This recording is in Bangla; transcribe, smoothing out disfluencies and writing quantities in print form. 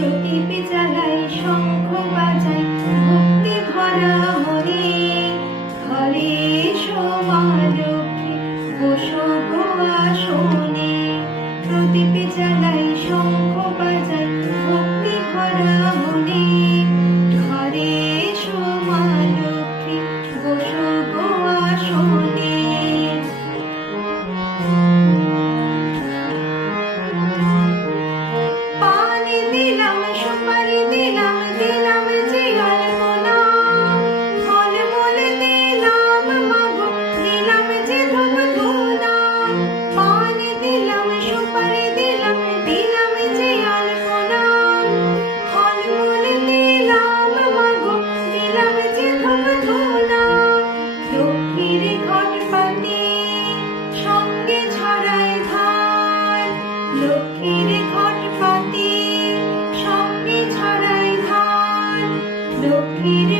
প্রদীপ জ্বালাই শঙ্খ বাজাই ভক্তি ভরা মনে ঘরে এসো মা লক্ষ্মী বসো গো আসনে প্রদীপ জ্বালাই শঙ্খ বাজাই ভক্তি ভরা মনে ঘরে এসো মা লক্ষ্মী বসো গো আসনে পানি দিলাম সুপারি দিলাম দিলাম যে আলপনা ফল মূল দিলাম মাগো দিলাম যে ধূপ ধুনা পানি দিলাম সুপারি দিলাম দিলাম যে আলপনা ফল মূল দিলাম মাগো দিলাম যে ধূপ ধুনা লক্ষ্মীর ঘট পাতি সঙ্গে ছড়ায় ধান লক্ষ্মীর ঘট পাতি সঙ্গে ছড়ায় ধান লক্ষ্মীর